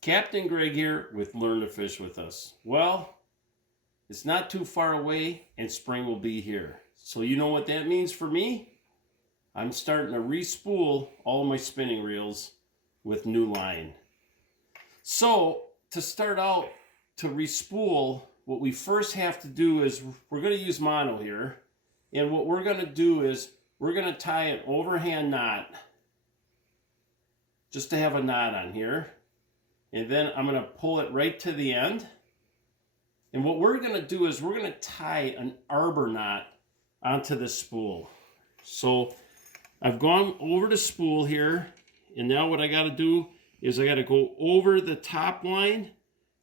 Captain Greg here with Learn to Fish with Us. Well, it's not too far away and spring will be here. So you know what that means for me? I'm starting to re-spool all of my spinning reels with new line. So to start out to re-spool, what we first have to do is we're going to use mono here. And what we're going to do is we're going to tie an overhand knot just to have a knot on here. And then I'm going to pull it right to the end. And what we're going to do is we're going to tie an arbor knot onto the spool. So I've gone over the spool here, and now what I got to do is I got to go over the top line,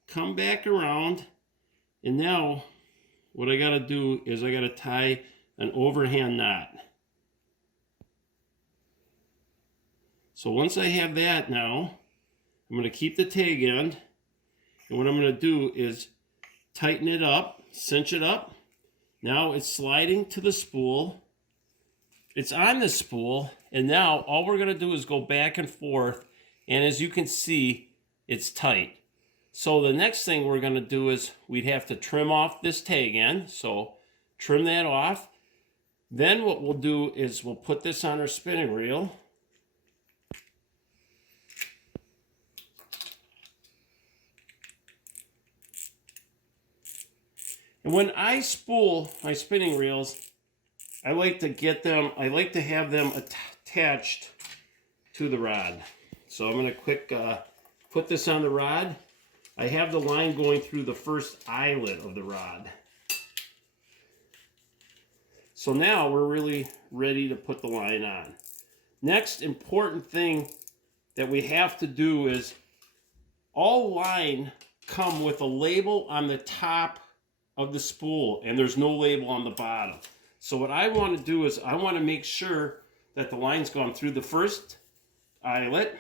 come back around, and now what I got to do is I got to tie an overhand knot. So once I have that now, I'm going to keep the tag end, and what I'm going to do is tighten it up, cinch it up. Now it's sliding to the spool. It's on the spool, and now all we're going to do is go back and forth, and as you can see, it's tight. So the next thing we're going to do is we'd have to trim off this tag end, so trim that off. Then what we'll do is we'll put this on our spinning reel. And when I spool my spinning reels, I like to have them attached to the rod. So I'm going to quick put this on the rod. I have the line going through the first eyelet of the rod. So now we're really ready to put the line on. Next important thing that we have to do is all line come with a label on the top of the spool, and there's no label on the bottom. So what I want to do is I want to make sure that the line's gone through the first eyelet.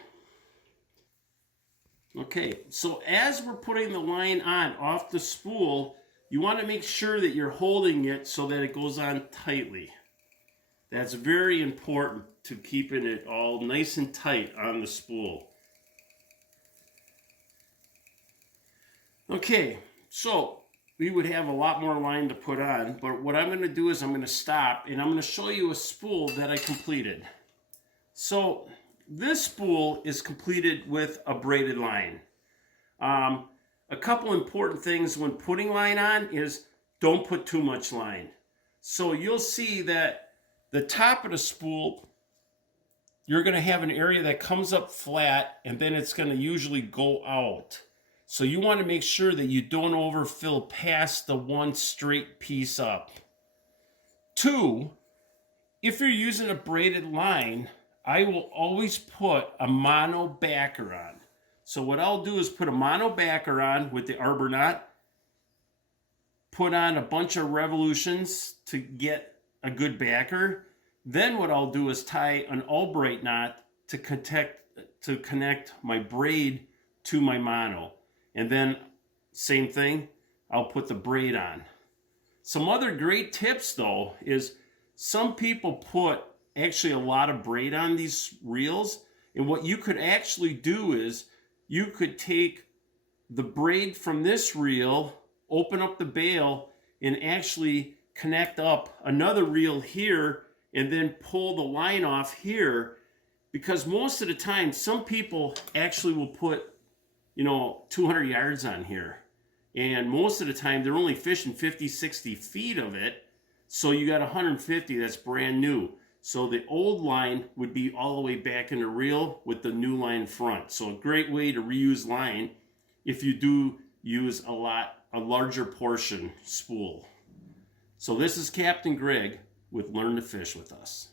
Okay, so as we're putting the line on off the spool, you want to make sure that you're holding it so that it goes on tightly. That's very important to keeping it all nice and tight on the spool. Okay, so we would have a lot more line to put on, but what I'm going to do is I'm going to stop and I'm going to show you a spool that I completed. So this spool is completed with a braided line. A couple important things when putting line on is don't put too much line. So you'll see that the top of the spool, you're going to have an area that comes up flat and then it's going to usually go out. So you want to make sure that you don't overfill past the one straight piece up. 2, if you're using a braided line, I will always put a mono backer on. So what I'll do is put a mono backer on with the arbor knot, put on a bunch of revolutions to get a good backer. Then what I'll do is tie an Albright knot to connect my braid to my mono. And then, same thing, I'll put the braid on. Some other great tips, though, is some people put actually a lot of braid on these reels. And what you could actually do is you could take the braid from this reel, open up the bail, and actually connect up another reel here and then pull the line off here. Because most of the time, some people actually will put 200 yards on here. And most of the time, they're only fishing 50, 60 feet of it. So you got 150 that's brand new. So the old line would be all the way back in the reel with the new line front. So a great way to reuse line if you do use a larger portion spool. So this is Captain Greg with Learn to Fish with Us.